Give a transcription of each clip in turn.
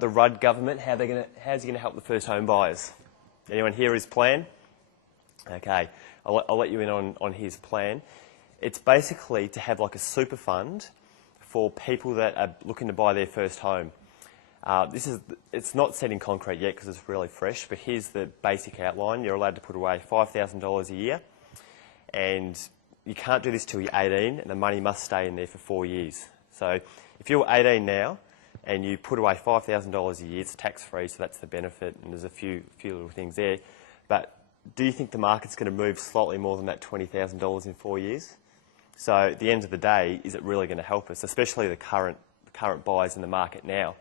The Rudd government, how's he going to help the first home buyers? Anyone hear his plan? Okay, I'll let you in on his plan. It's basically to have like a super fund for people that are looking to buy their first home. It's not set in concrete yet because it's really fresh, but here's the basic outline. You're allowed to put away $5,000 a year, and you can't do this till you're 18, and the money must stay in there for 4 years. So if you're 18 now and you put away $5,000 a year, it's tax-free, so that's the benefit, and there's a few little things there. But do you think the market's going to move slightly more than that $20,000 in 4 years? So at the end of the day, is it really going to help us, especially the current buyers in the market now?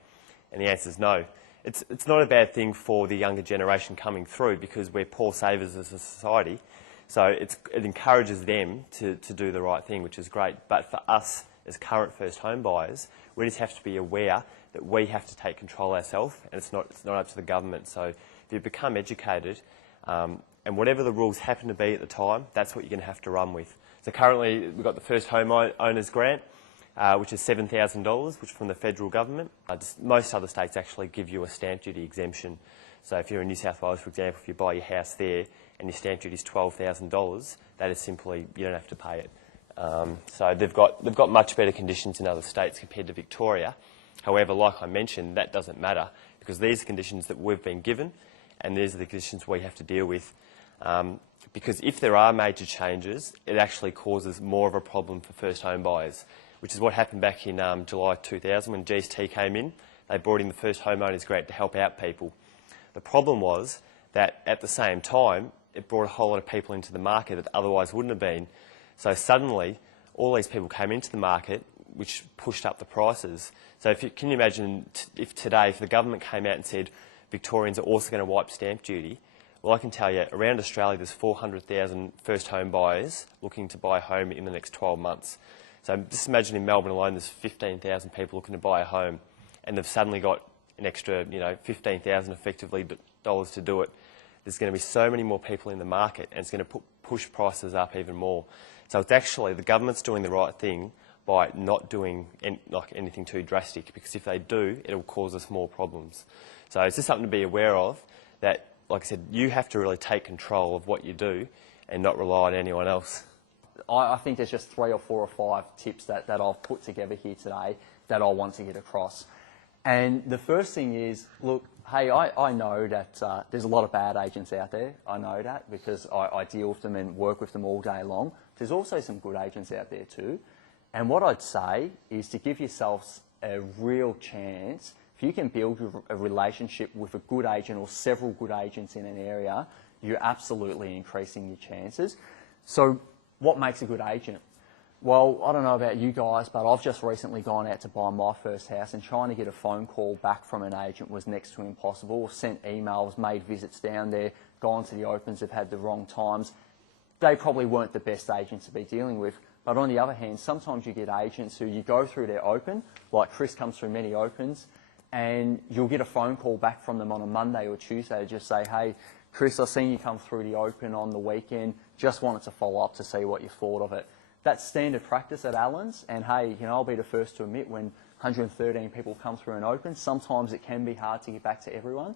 And the answer is no. It's not a bad thing for the younger generation coming through because we're poor savers as a society. So it encourages them to do the right thing, which is great. But for us as current first home buyers, we just have to be aware that we have to take control ourselves, and it's not up to the government. So if you become educated, and whatever the rules happen to be at the time, that's what you're going to have to run with. So currently we've got the first home owners grant, which is $7,000, which is from the federal government. Most other states actually give you a stamp duty exemption. So if you're in New South Wales, for example, if you buy your house there and your stamp duty is $12,000, that is simply, you don't have to pay it. So they've got much better conditions in other states compared to Victoria. However, like I mentioned, that doesn't matter because these are conditions that we've been given and these are the conditions we have to deal with. Because if there are major changes, it actually causes more of a problem for first home buyers, which is what happened back in July 2000 when GST came in. They brought in the first homeowners grant to help out people. The problem was that at the same time, it brought a whole lot of people into the market that otherwise wouldn't have been. So suddenly, all these people came into the market, which pushed up the prices. So can you imagine if today, if the government came out and said Victorians are also going to wipe stamp duty, well, I can tell you, around Australia, there's 400,000 first home buyers looking to buy a home in the next 12 months. So just imagine in Melbourne alone, there's 15,000 people looking to buy a home, and they've suddenly got an extra, $15,000 effectively dollars to do it. There's going to be so many more people in the market, and it's going to push prices up even more. So it's actually the government's doing the right thing by not doing anything too drastic, because if they do, it'll cause us more problems. So it's just something to be aware of that. Like I said, you have to really take control of what you do and not rely on anyone else. I think there's just 3 or 4 or 5 tips that I've put together here today that I want to get across. And the first thing is, look, hey, I know that there's a lot of bad agents out there. I know that because I deal with them and work with them all day long. There's also some good agents out there too. And what I'd say is to give yourselves a real chance. If you can build a relationship with a good agent or several good agents in an area, you're absolutely increasing your chances. So what makes a good agent? Well, I don't know about you guys, but I've just recently gone out to buy my first house, and trying to get a phone call back from an agent was next to impossible. Sent emails, made visits down there, gone to the opens, have had the wrong times. They probably weren't the best agents to be dealing with. But on the other hand, sometimes you get agents who you go through their open, like Chris comes through many opens, and you'll get a phone call back from them on a Monday or Tuesday to just say, hey, Chris, I've seen you come through the open on the weekend, just wanted to follow up to see what you thought of it. That's standard practice at Allens, and hey, I'll be the first to admit when 113 people come through an open, sometimes it can be hard to get back to everyone.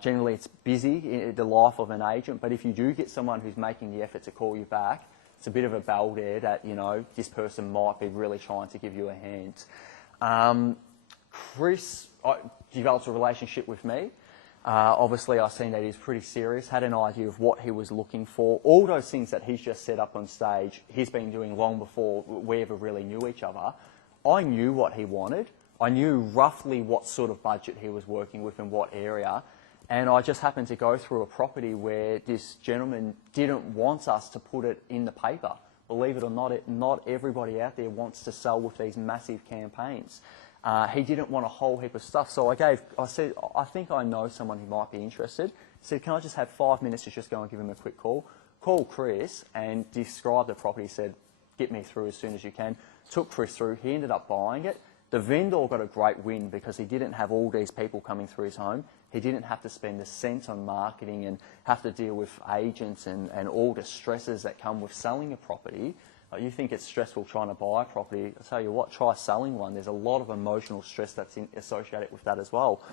Generally it's busy in the life of an agent, but if you do get someone who's making the effort to call you back, it's a bit of a bell there that, this person might be really trying to give you a hand. Chris developed a relationship with me. Obviously, I've seen that he's pretty serious, had an idea of what he was looking for. All those things that he's just set up on stage, he's been doing long before we ever really knew each other. I knew what he wanted. I knew roughly what sort of budget he was working with and what area. And I just happened to go through a property where this gentleman didn't want us to put it in the paper. Believe it or not, not everybody out there wants to sell with these massive campaigns. He didn't want a whole heap of stuff, so I said, I think I know someone who might be interested. I said, can I just have 5 minutes to just go and give him a quick call? Called Chris and described the property, said, get me through as soon as you can. Took Chris through, he ended up buying it. The vendor got a great win because he didn't have all these people coming through his home. He didn't have to spend a cent on marketing and have to deal with agents and all the stresses that come with selling a property. You think it's stressful trying to buy a property, I'll tell you what, try selling one. There's a lot of emotional stress that's associated with that as well.